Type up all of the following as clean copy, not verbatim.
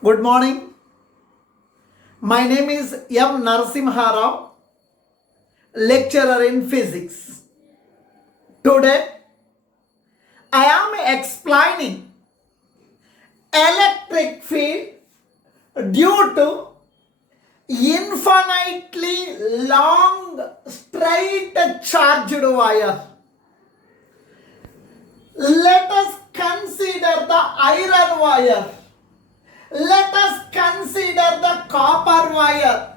Good morning. My name is M. Narasimha, lecturer in physics. Today, I am explaining electric field due to infinitely long straight charged wire. Let us consider the iron wire. Let us consider the copper wire.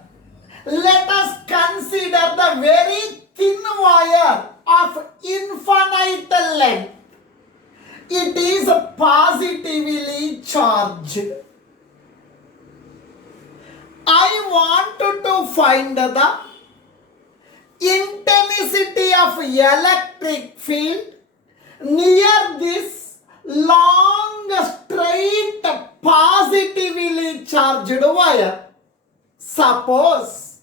Let us consider the very thin wire of infinite length. It is positively charged. I want to find the intensity of electric field near this long straight positively charged wire. Suppose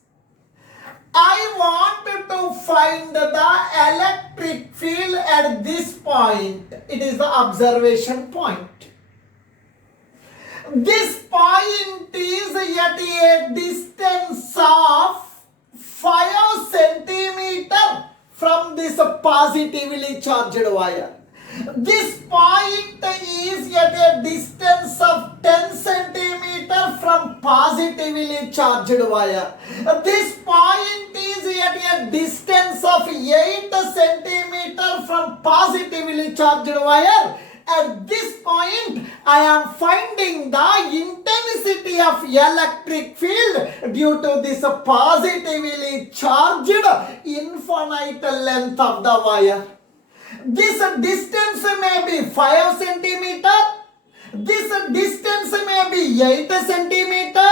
I want to find the electric field at this point. It is the observation point. This point is at a distance of 5 centimeter from this positively charged wire. This point is at a distance of 10 centimeter from positively charged wire. This point is at a distance of 8 centimeter from positively charged wire. At this point, I am finding the intensity of electric field due to this positively charged infinite length of the wire. This distance may be 5 centimeter. This distance may be 8 centimeter.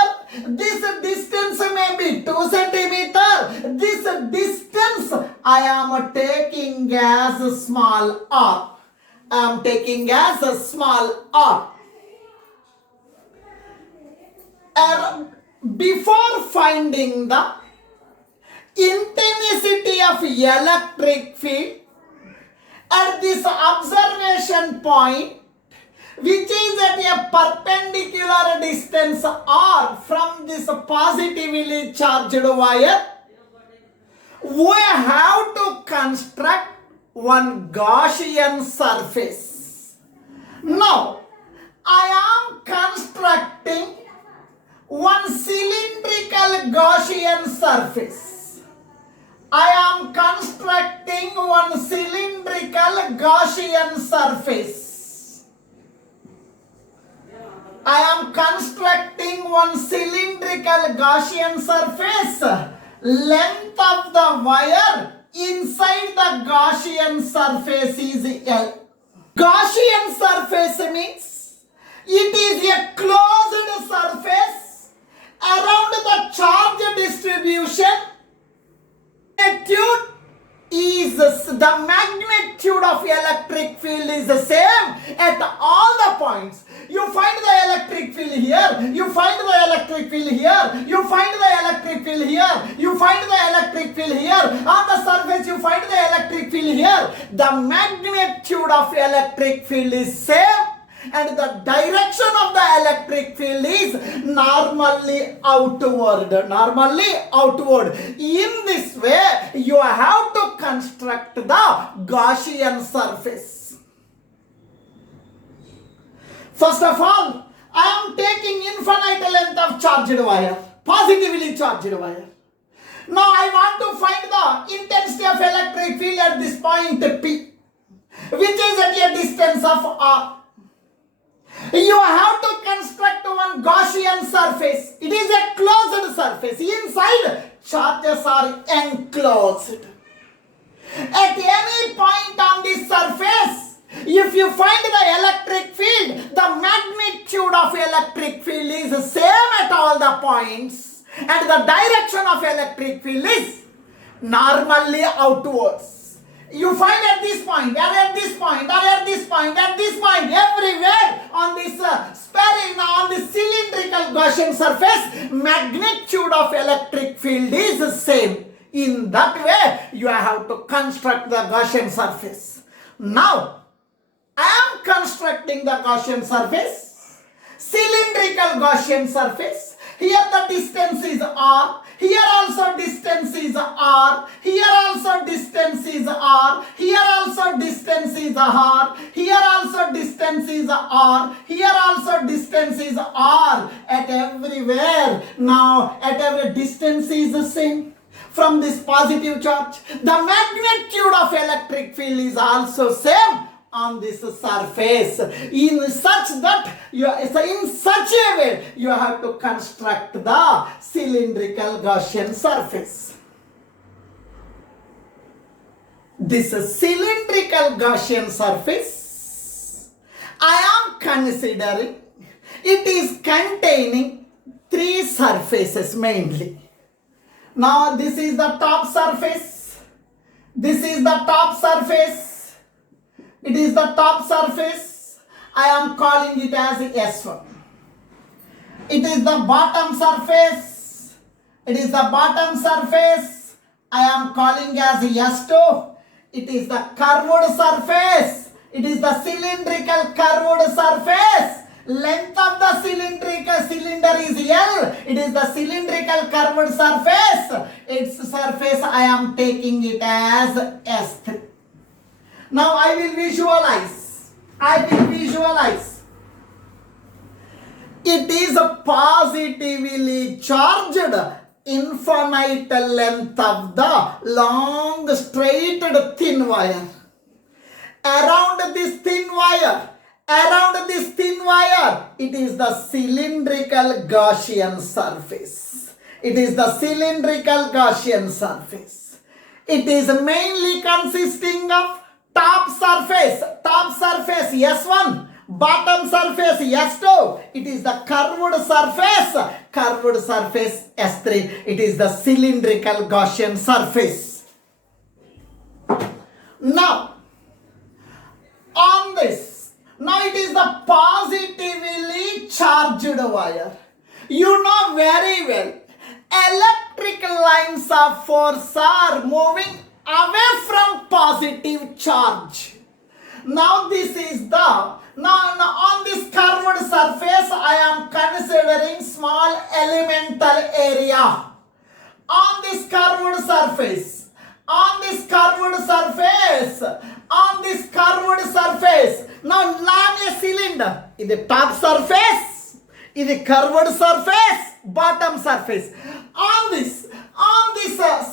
This distance may be 2 centimeter. This distance I am taking as small r. I am taking as a small r. And before finding the intensity of electric field at this observation point, which is at a perpendicular distance r from this positively charged wire, we have to construct one Gaussian surface. Now, I am constructing one cylindrical Gaussian surface. I am constructing one cylindrical Gaussian surface. I am constructing one cylindrical Gaussian surface. Length of the wire inside the Gaussian surface is L. Gaussian surface means it is a closed surface around the charge distribution. The magnitude of electric field is the same at all the points. You find the electric field here, you find the electric field here, you find the electric field here, you find the electric field here, on the surface you find the electric field here. The magnitude of electric field is same and the direction of the electric field is normally outward. In this way, you have to construct the Gaussian surface. First of all, I am taking infinite length of charged wire, positively charged wire. Now I want to find the intensity of electric field at this point P, which is at a distance of r. You have to construct one Gaussian surface. It is a closed surface. Inside, charges are enclosed. At any point on this surface, if you find the electric field, the magnitude of electric field is same at all the points, and the direction of electric field is normally outwards. You find at this point, or at this point, or at this point, at this point, everywhere on this on this cylindrical Gaussian surface, magnitude of electric field is same. In that way, you have to construct the Gaussian surface. Now, I am constructing the Gaussian surface. cylindrical Gaussian surface. Here the distance is r. Here also distance is r. Here also distance is r. Here also distance is r. Here also distance is r. Here also distance is r. At everywhere. Now at every distance is the same. From this positive charge, the magnitude of electric field is also same on this surface. In such a way, you have to construct the cylindrical Gaussian surface. This cylindrical Gaussian surface, I am considering it is containing three surfaces mainly. Now this is the top surface. This is the top surface. It is the top surface. I am calling it as S1. It is the bottom surface. It is the bottom surface. I am calling as S2. It is the curved surface. It is the cylindrical curved surface. Length of the cylinder is L. It is the cylindrical curved surface. Its surface I am taking it as S3. Now I will visualize. It is a positively charged infinite length of the long straight thin wire. Around this thin wire, it is the cylindrical Gaussian surface. It is the cylindrical Gaussian surface. It is mainly consisting of top surface S1, bottom surface S2. It is the curved surface S3. It is the cylindrical Gaussian surface. Now, on this, now it is the positively charged wire. You know very well, electric lines of force are moving away from positive charge. Now this is the, now on this curved surface, I am considering small elemental area. On this curved surface, now lamella cylinder is the top surface, is the curved surface, bottom surface. On this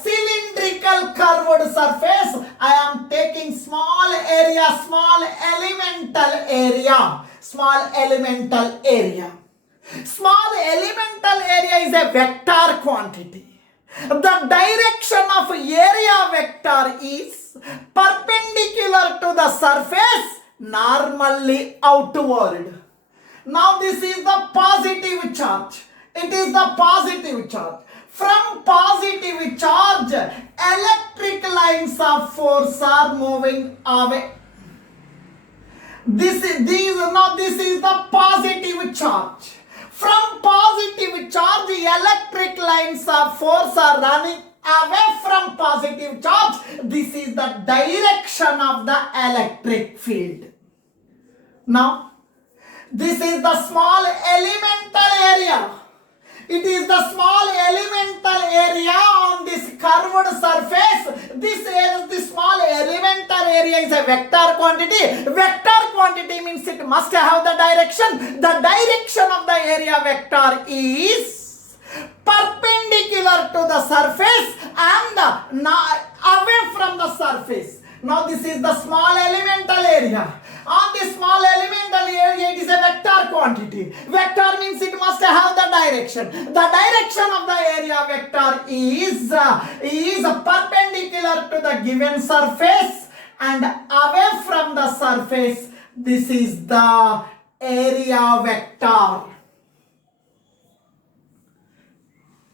cylindrical curved surface, I am taking small elemental area. Small elemental area is a vector quantity. The direction of area vector is perpendicular to the surface, normally outward. Now this is the positive charge. It is the positive charge. From positive charge, electric lines of force are moving away. This is the positive charge. From positive charge, electric lines of force are running away from positive charge. This is the direction of the electric field. Now, this is the small elemental area. It is the small elemental area on this curved surface. This small elemental area is a vector quantity. Vector quantity means it must have the direction. The direction of the area vector is perpendicular to the surface and away from the surface. Now this is the small elemental area. On this small elemental area, it is a vector quantity. Vector means it must have the direction. The direction of the area vector is perpendicular to the given surface and away from the surface. This is the area vector.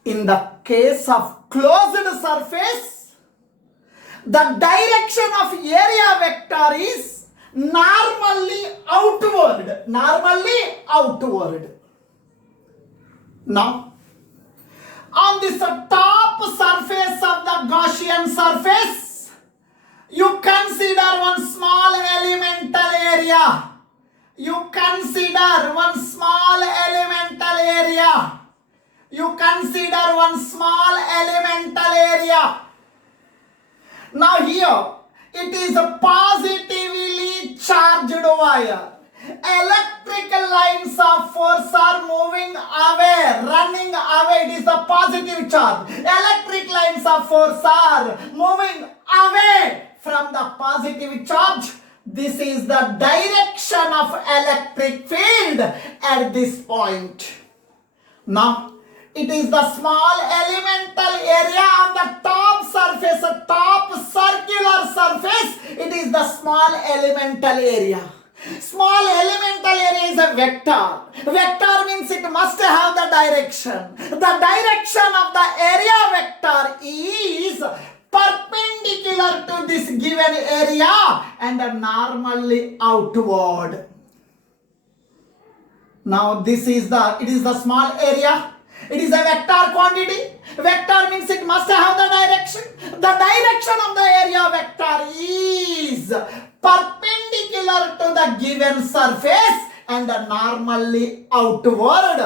In the case of closed surface, the direction of area vector is normally outward. Now, on this top surface of the Gaussian surface, you consider one small elemental area. You consider one small elemental area. You consider one small elemental area. Now here, it is a positively charged wire. Electrical lines of force are moving away, running away. It is the positive charge. Electric lines of force are moving away from the positive charge. This is the direction of electric field at this point. Now, it is the small elemental area on the top surface, a top circular surface. It is the small elemental area. Small elemental area is a vector. Vector means it must have the direction. The direction of the area vector is perpendicular to this given area and normally outward. Now it is the small area. It is a vector quantity. Vector means it must have the direction. The direction of the area vector is perpendicular to the given surface and normally outward.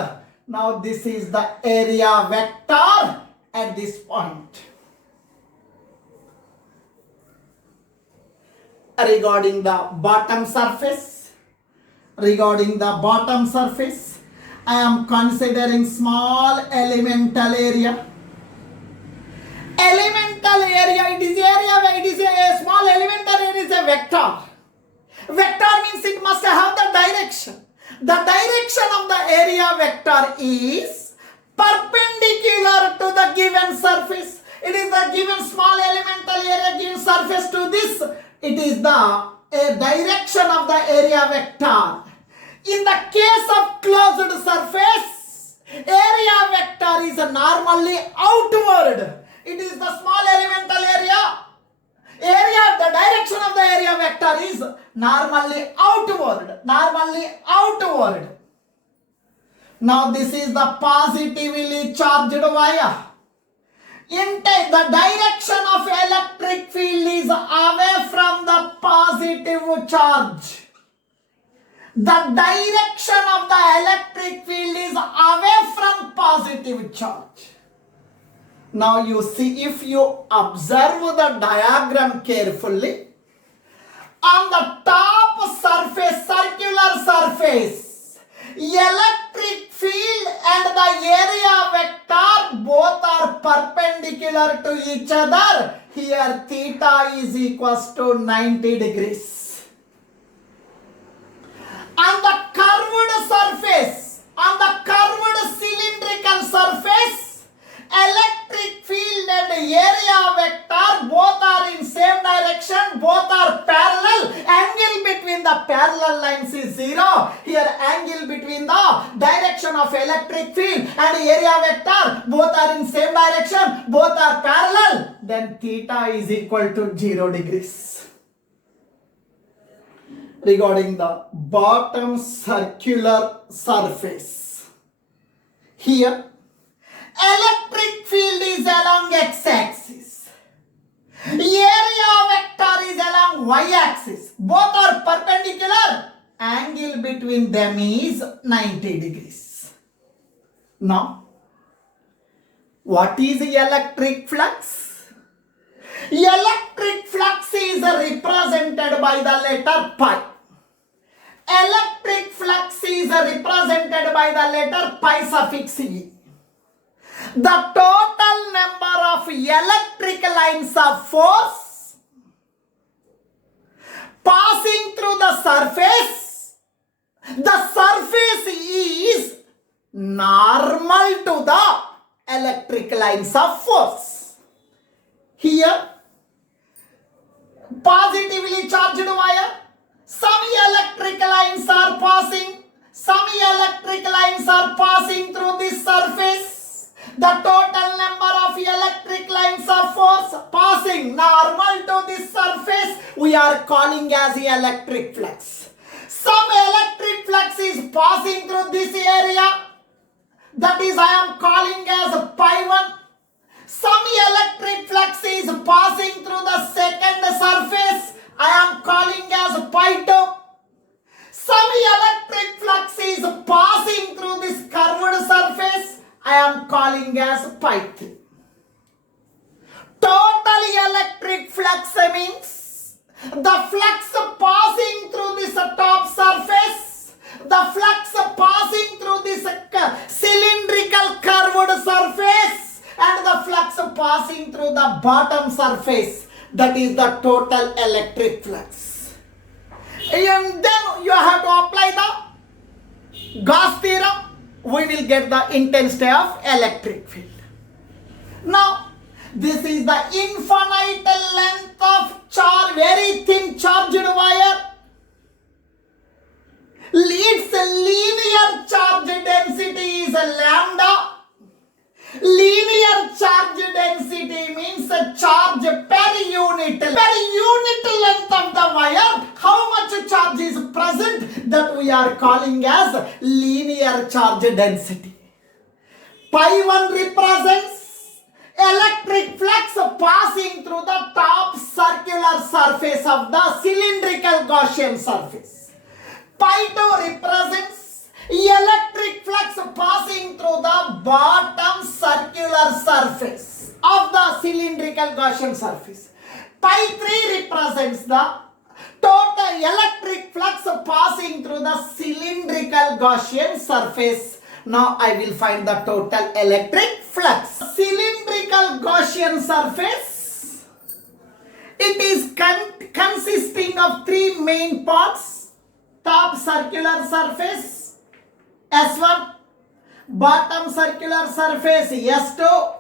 Now this is the area vector at this point. Regarding the bottom surface, I am considering small elemental area. Elemental area, it is a small elemental area is a vector. Vector means it must have the direction. The direction of the area vector is perpendicular to the given surface. It is the given small elemental area given surface to this. It is the direction of the area vector. In the case of closed surface, area vector is normally outward. It is the small elemental area. The direction of the area vector is normally outward. Now this is the positively charged wire. The direction of electric field is away from the positive charge. The direction of the electric field is away from positive charge. Now you see, if you observe the diagram carefully, on the top surface, circular surface, electric field and the area vector both are perpendicular to each other. Here theta is equals to 90 degrees. On the curved surface, on the curved cylindrical surface, electric field and area vector both are in same direction, both are parallel. Angle between the parallel lines is 0. Here angle between the direction of electric field and area vector both are in same direction, both are parallel. Then theta is equal to 0 degrees. Regarding the bottom circular surface, here electric field is along x-axis, area vector is along y-axis, both are perpendicular, angle between them is 90 degrees. Now, what is electric flux? Electric flux is represented by the letter pi. Electric flux is represented by the letter pi suffix e. The total number of electric lines of force passing through the surface is normal to the electric lines of force. Here, positively charged wire, some electric lines are passing through this surface. The total number of electric lines of force passing normal to this surface we are calling as electric flux. Some electric flux is passing through this area, that is I am calling as pi 1. Some electric flux is passing through the second surface, I am calling as pi 2. some electric flux is passing through this curved surface. I am calling as pi 3. Total electric flux means the flux passing through this top surface, the flux passing through this cylindrical curved surface, and the flux passing through the bottom surface. That is the total electric flux. And then you have to apply the Gauss theorem. We will get the intensity of electric field. Now, this is the infinite length of charge, very thin charged wire. Its linear charge density is lambda. Linear charge density means a charge per unit length of the wire. How much charge is present, that we are calling as linear charge density. Pi 1 represents electric flux passing through the top circular surface of the cylindrical Gaussian surface. Pi 2 represents electric flux passing through the bottom circular surface of the cylindrical Gaussian surface. Pi 3 represents the total electric flux passing through the cylindrical Gaussian surface. Now I will find the total electric flux. Cylindrical Gaussian surface, it is consisting of three main parts. Top circular surface S1, bottom circular surface S2,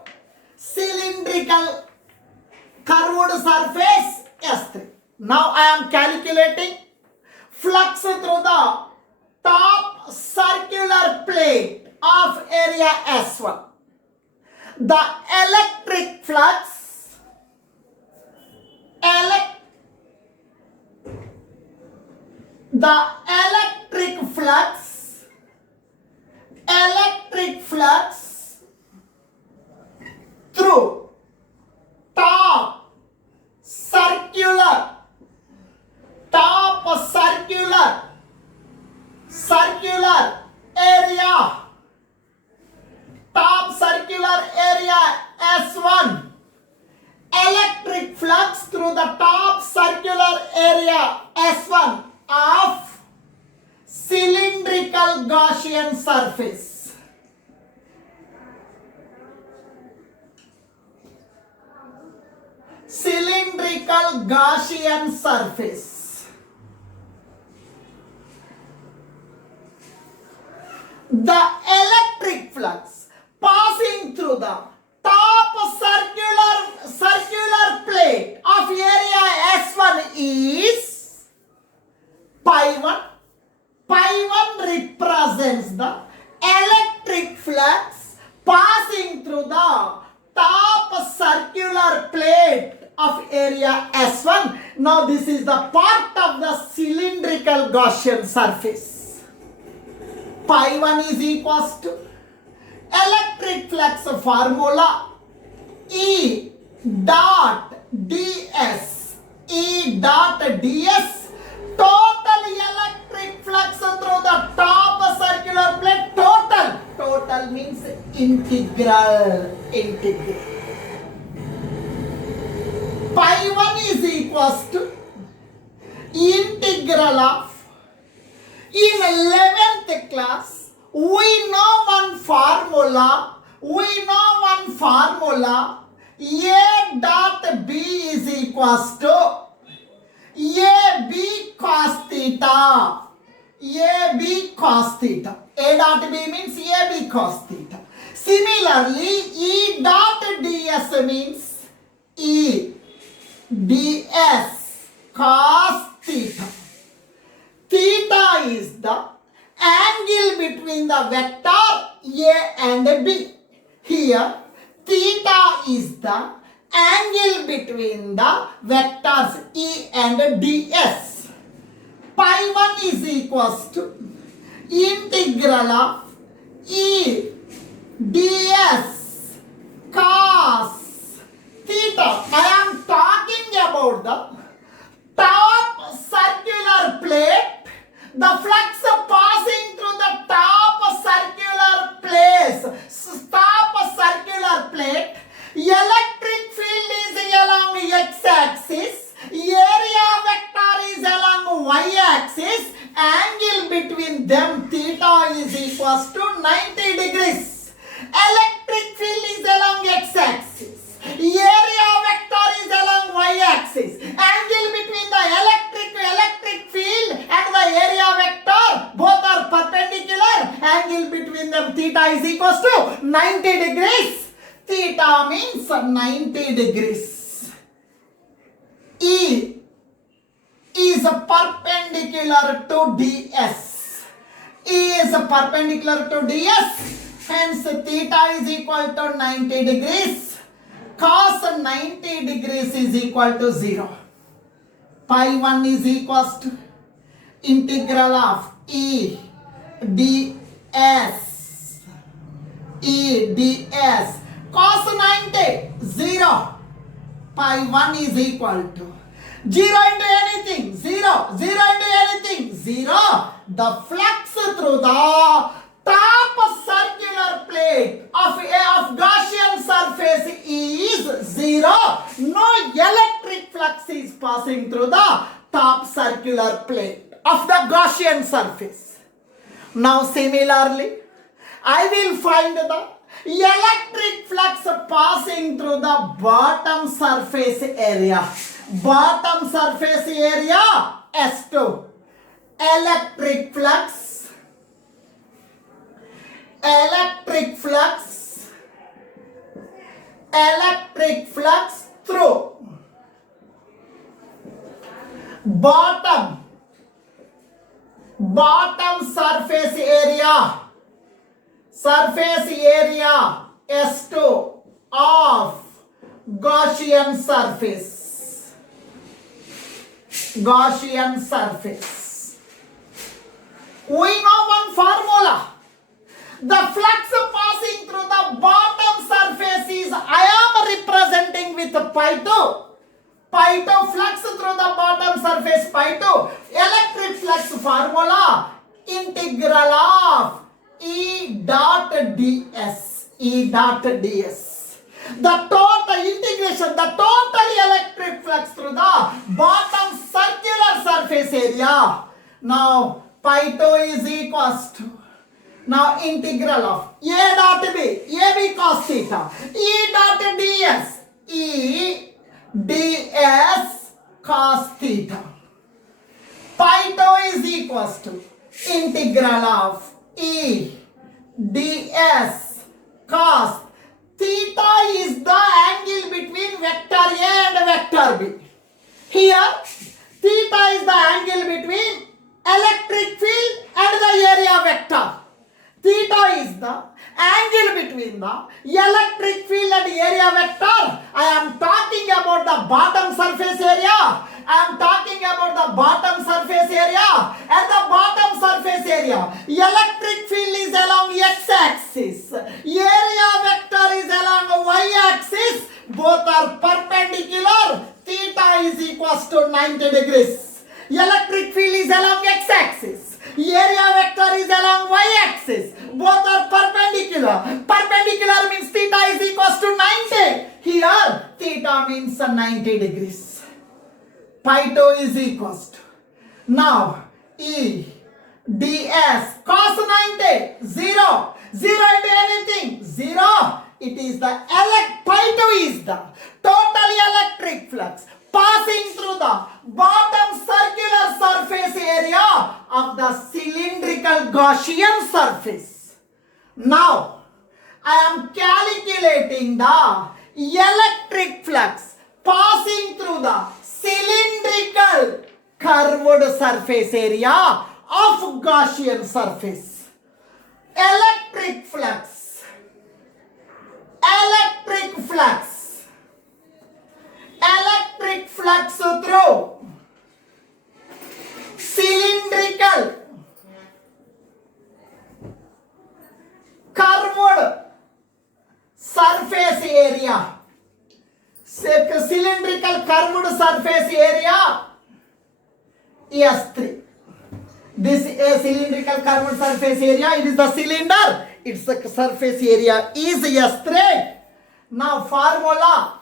cylindrical curved surface S3. Now I am calculating flux through the top circular plate of area S1. The electric flux through top circular area S1, electric flux through the top circular area S1 of cylindrical Gaussian surface. Cylindrical Gaussian surface. The electric flux passing through the top circular plate of area S1 is pi 1. Pi 1 represents the electric flux passing through the top circular plate of area S1. Now this is the part of the cylindrical Gaussian surface. Pi 1 is equals to electric flux formula E dot ds. Total electric flux through the top circular plate. Total means integral. Pi 1 is equals to integral of, in 11th class, we know one formula. A dot B is equals to AB cos theta. A dot B means AB cos theta. Similarly, E dot ds means E ds cos theta. Theta is the angle between the vector A and B. Here, theta is the angle between the vectors E and ds. Pi 1 is equals to integral of E ds cos theta. I am talking about the top circular plate. The flux is equals to 90 degrees. Theta means 90 degrees. E is perpendicular to ds. E is perpendicular to ds. Hence theta is equal to 90 degrees. Cos 90 degrees is equal to 0. Pi 1 is equals to integral of E ds. E ds. Cos 90, 0. Pi 1 is equal to 0 into anything, 0. 0 into anything, 0. The flux through the top circular plate of Gaussian surface is 0. No electric flux is passing through the top circular plate of the Gaussian surface. Now similarly, I will find the electric flux passing through the bottom surface area. Bottom surface area S2. Electric flux. Electric flux. Electric flux through bottom surface area. Surface area S2 of Gaussian surface. Gaussian surface. We know one formula. The flux passing through the bottom surface is, I am representing with pi 2. Pi 2 flux through the bottom surface, pi 2. Electric flux formula, integral of E dot ds. E dot ds. The total integration, the total electric flux through the bottom circular surface area. Now, pi 2 is equals to, now integral of A dot B, AB cos theta, E dot ds, E ds cos theta. Pi 2 is equals to integral of E ds cos theta is the angle between vector A and vector B. Here, theta is the angle between electric field and the area vector. Theta is the angle between the electric field and area vector. I am talking about the bottom surface area. I am talking about the bottom surface area. And the bottom surface area, electric field is along x-axis. Area vector is along y-axis. Both are perpendicular. Theta is equals to 90 degrees. Electric field is along x-axis. Area vector is along y-axis. Both are perpendicular. Perpendicular means theta is equals to 90. Here, theta means 90 degrees. Pi 2 is equals to, now, E ds cos 90, 0. 0 into anything, 0. It is the pi 2 is the total electric flux passing through the bottom circular surface area of the cylindrical Gaussian surface. Now, I am calculating the electric flux passing through the cylindrical curved surface area of Gaussian surface. Electric flux. Electric flux. Electric flux through cylindrical curved surface area. Cylindrical curved surface area S3. This is a cylindrical curved surface area. It is the cylinder. Its surface area is S3. Now formula.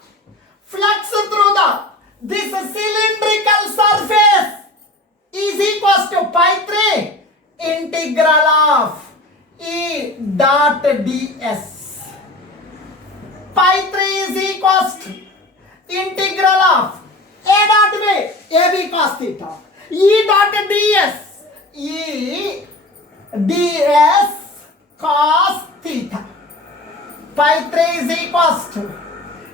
Flux through this cylindrical surface is equals to pi 3 integral of E dot ds. Pi 3 is equals to integral of A dot B, AB cos theta, E dot ds, E ds cos theta. Pi 3 is equals to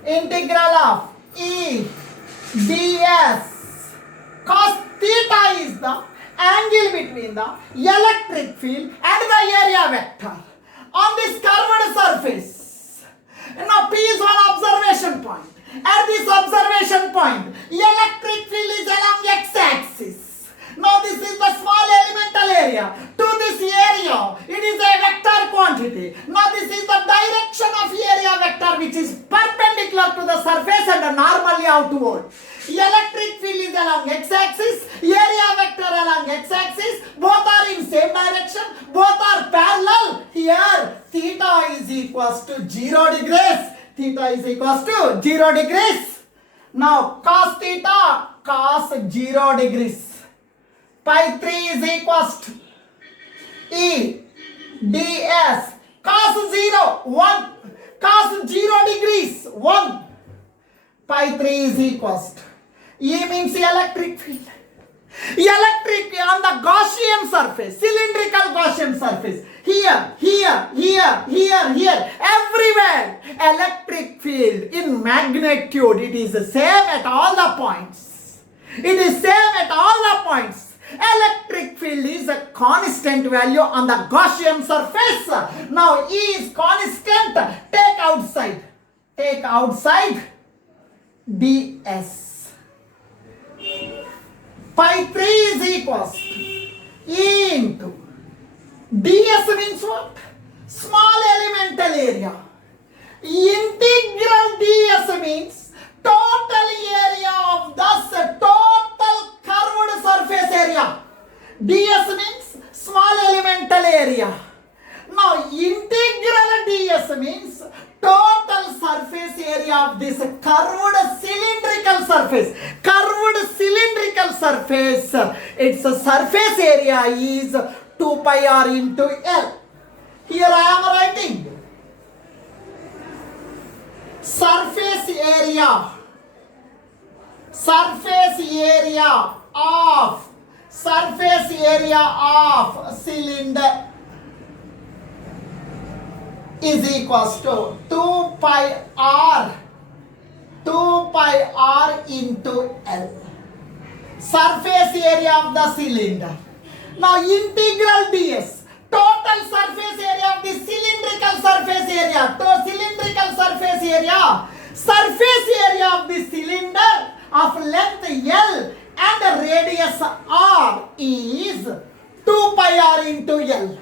integral of E ds cos theta is the angle between the electric field and the area vector on this curved surface. Now P is one observation point. At this observation point, electric field is along x-axis. Now this is the small elemental area. To this area, it is a vector quantity. Now this is the direction of area vector which is perpendicular to the surface and normally outward. Electric field is along x-axis, area vector along x-axis, both are in same direction, both are parallel. Here, theta is equals to 0 degrees. Theta is equals to 0 degrees. Now, cos theta, cos 0 degrees. Pi 3 is equals to E ds cos 0, 1. Cos 0 degrees, 1. Pi 3 is equals to E means electric field. Electric on the Gaussian surface, cylindrical Gaussian surface. Here, everywhere. Electric field in magnitude, it is the same at all the points. It is same at all the points. Electric field is a constant value on the Gaussian surface. Now E is constant. Take outside. Take outside ds. Pi 3 is equals to E into ds means what? Small elemental area. Integral ds means total area of the total curved surface area. ds means small elemental area. Now integral ds means total surface area of this curved cylindrical surface. Curved cylindrical surface, its surface area is 2 pi r into L. Here I am writing surface area of cylinder is equals to 2 pi r into L. Surface area of the cylinder. Now integral ds, total surface area of the cylindrical surface area. Surface area of the cylinder of length L and radius r is 2 pi r into L.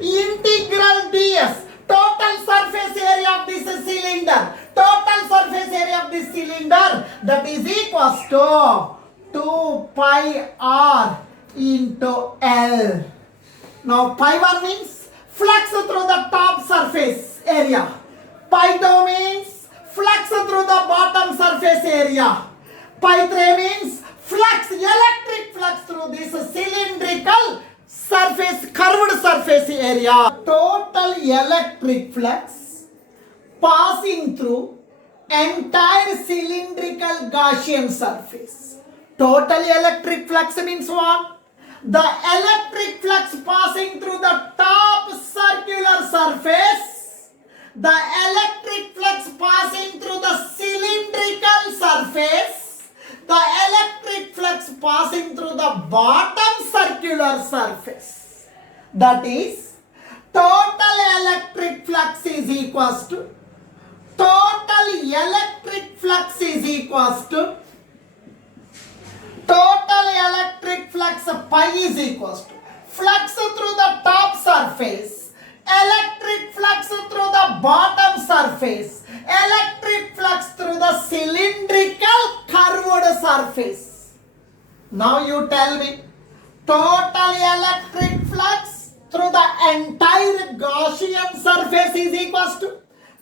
Integral ds, total surface area of this cylinder. Total surface area of this cylinder, that is equals to 2 pi r into L. Now pi 1 means flux through the top surface area. Pi 2 means flux through the bottom surface area. Pi 3 means flux, electric flux through this cylindrical surface, curved surface area. Total electric flux passing through entire cylindrical Gaussian surface. Total electric flux means what? The electric flux passing through the top circular surface, the electric flux passing through the cylindrical surface, the electric flux passing through the bottom circular surface. That is, total electric flux is equals to, total electric flux is equals to, total electric flux pi is equals to flux through the top surface, electric flux through the bottom surface, electric flux through the cylindrical curved surface. Now you tell me, total electric flux through the entire Gaussian surface is equals to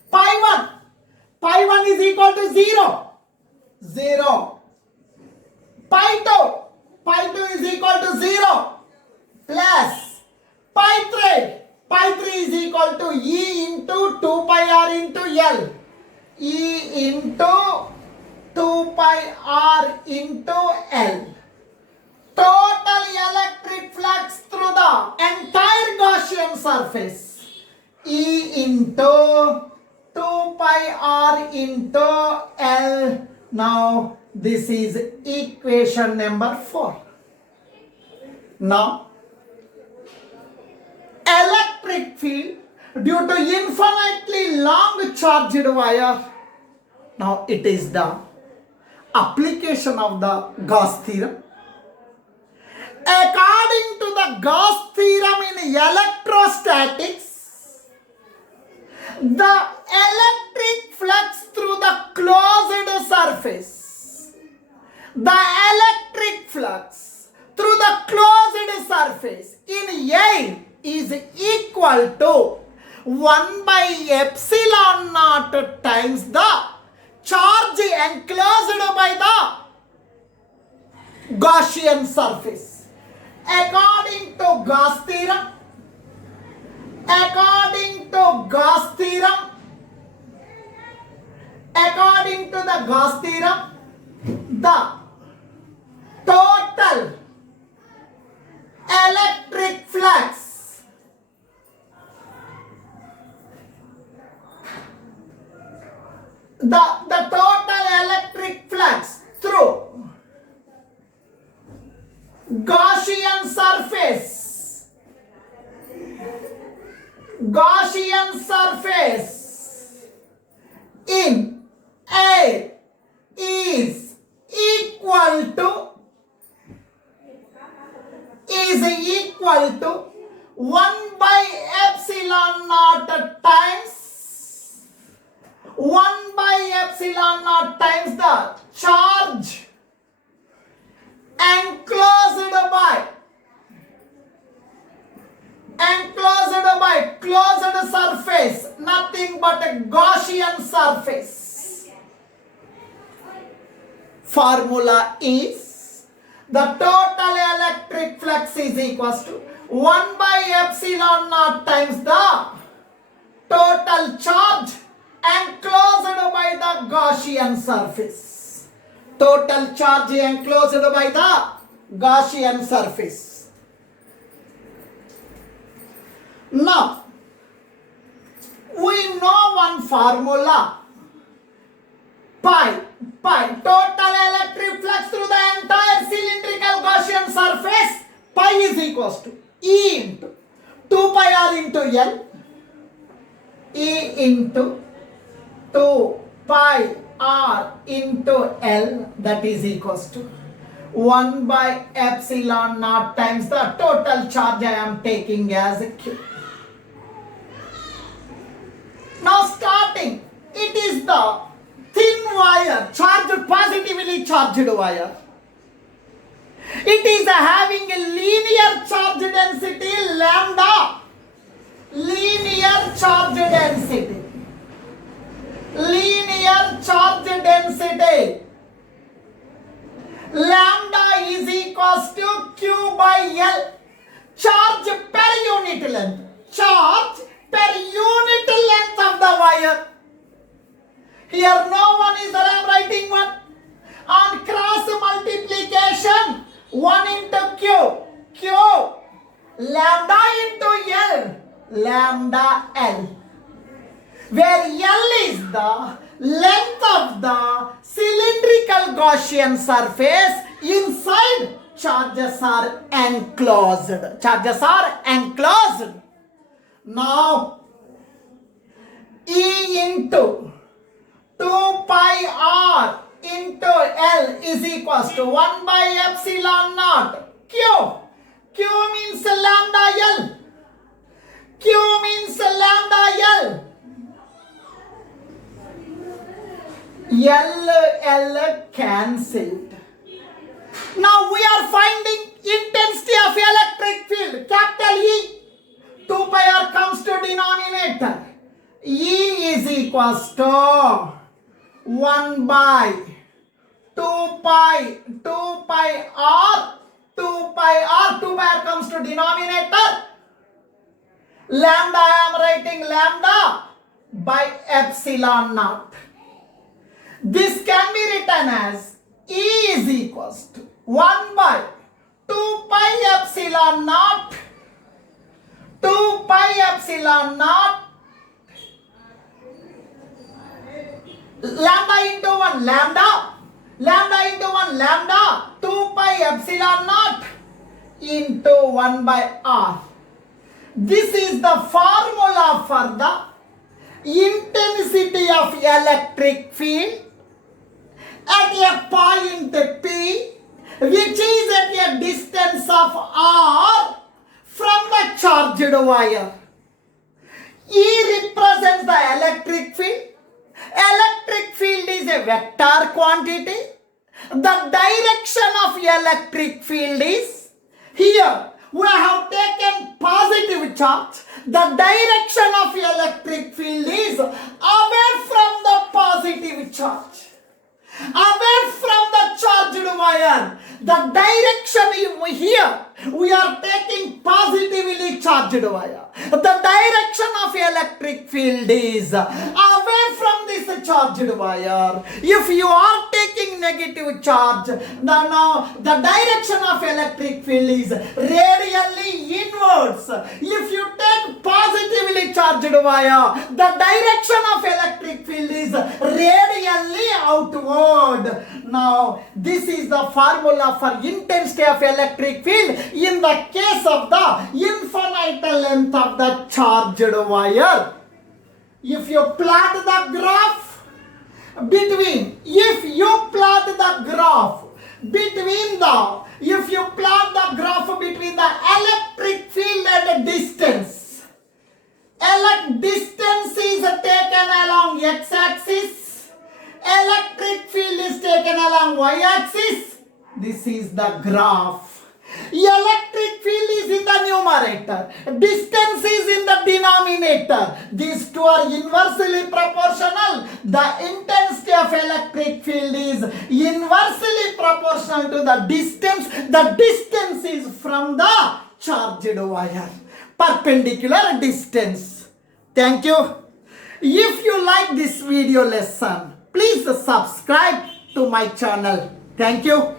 pi 1. Pi 1 is equal to 0. 0. Pi 2 is equal to 0 plus pi 3 is equal to E into 2 pi r into L. E into 2 pi r into L. Total electric flux through the entire Gaussian surface E into 2 pi r into L. Now this is equation number 4. Now electric field due to infinitely long charged wire. Now it is the application of the Gauss theorem. According to the Gauss theorem in electrostatics, the electric flux through the closed surface, the electric flux through the closed surface in air is equal to 1 by epsilon naught times the charge enclosed by the Gaussian surface. According to Gauss theorem, according to Gauss theorem, according to the Gauss theorem, the total electric flux the total electric flux through Gaussian surface in air is equal to 1 by epsilon naught times 1 by epsilon naught times the charge enclosed by closed surface, nothing but a Gaussian surface. Formula is the total electric flux is equals to 1 by epsilon naught times the total charge enclosed by the Gaussian surface. Total charge enclosed by the Gaussian surface. Now, we know one formula. Pi, total electric flux through the entire cylindrical Gaussian surface, pi is equals to E into 2 pi r into L, E into 2 pi r into L, that is equals to 1 by epsilon naught times the total charge I am taking as a Q. Now starting, it is the thin wire, positively charged wire. It is having a linear charge density lambda. Linear charge density. Lambda is equals to Q by L. Charge per unit length. Charge per unit length of the wire. Here no one is there, I am writing 1. On cross multiplication, 1 into Q, lambda into L, lambda L. Where L is the length of the cylindrical Gaussian surface, inside charges are enclosed. Now, E into 2 pi r into L is equals to 1 by epsilon naught Q. Q means lambda L. L cancelled. Now we are finding intensity of electric field, capital E. 2 pi r comes to denominator. E is equals to 1 by 2 pi r, 2 pi r comes to denominator. Lambda, I am writing lambda by epsilon naught. This can be written as E is equals to 1 by 2 pi epsilon naught lambda into 1 lambda, lambda into 1 lambda, 2 pi epsilon naught into 1 by r. This is the formula for the intensity of electric field at a point P, which is at a distance of r from the charged wire. E represents the electric field. Electric field is a vector quantity. The direction of electric field is here. We have taken positive charge. The direction of electric field is away from the positive charge. Away from the charged wire. The direction here, we are taking positively charged wire. The direction of electric field is away from this charged wire. If you are taking negative charge, now the direction of electric field is radially inwards. If you take positively charged wire, the direction of electric field is radially outward. Now, this is the formula for intensity of electric field in the case of the infinite length of the charged wire. If you plot the graph between, if you plot the graph between the electric field at a distance, distance is taken along x-axis, electric field is taken along y-axis. This is the graph. Electric field is in the numerator, distance is in the denominator. These two are inversely proportional. The intensity of electric field is inversely proportional to the distance. The distance is from the charged wire, perpendicular distance. Thank you. If you like this video lesson, please subscribe to my channel. Thank you.